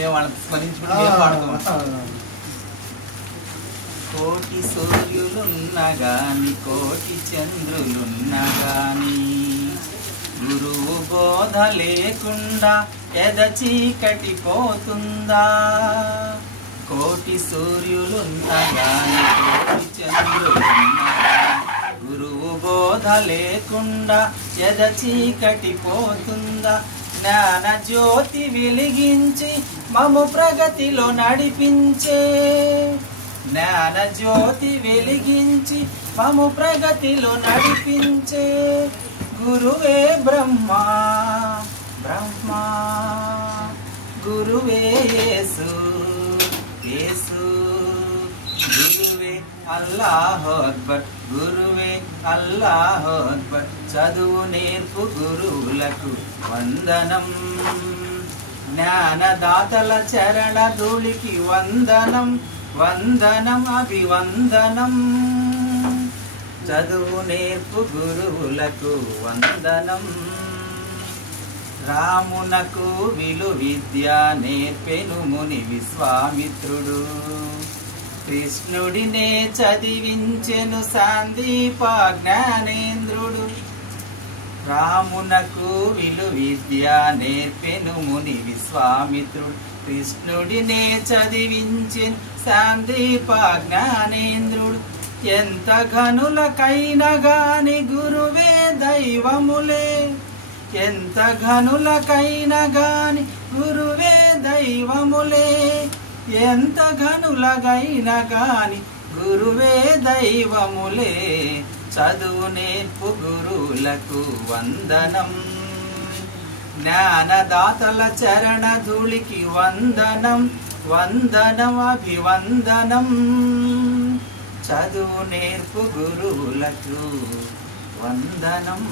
మేము వాళ్ళని స్మరించుకుంటూ మేము పాడుతాం. కోటి సూర్యులున్నా గాని కోటి చంద్రులున్నా గాని గురువు బోధ లేకుండా ఎద చీకటి పోతుందా? కోటి సూర్యులున్నా గాని కోటి చంద్రులున్నా గురువు బోధ లేకుండా ఎద చీకటి పోతుందా? జ్ఞాన జ్యోతి వెలిగించి మము ప్రగతిలో నడిపించే, జ్ఞాన జ్యోతి వెలిగించి మము ప్రగతిలో నడిపించే గురువే బ్రహ్మ బ్రహ్మ, గురువే యేసు యేసు, గురువే అల్లాహు అక్బర్, గురువే అల్లాహు అక్బర్. చదువు నేర్పు గురువులకు వందనం, జ్ఞానదాతల చరణ ధూళికి వందనం వందనం అభివందనం. చదువు నేర్పు గురువులకు వందనం. రామునకు విలు విద్య నేర్పెను ముని విశ్వామిత్రుడు, కృష్ణుడినే చదివించెను సాందీప జ్ఞానేంద్రుడు. రామునకు విలు విద్య నేర్పెను ముని విశ్వామిత్రుడు, కృష్ణుడినే చదివించెను సాందీప జ్ఞానేంద్రుడు. ఎంత ఘనులకైనా గాని గురువే దైవములే, ఎంత ఘనులకైనా గాని గురువే దైవములే, ఎంత ఘనులకైనా గాని గురువే దైవములే. చదువు నేర్పు గురువులకు వందనం, జ్ఞానదాతల చరణ ధూళికి వందనం వందనం అభివందనం. చదువు నేర్పు గురువులకు వందనం.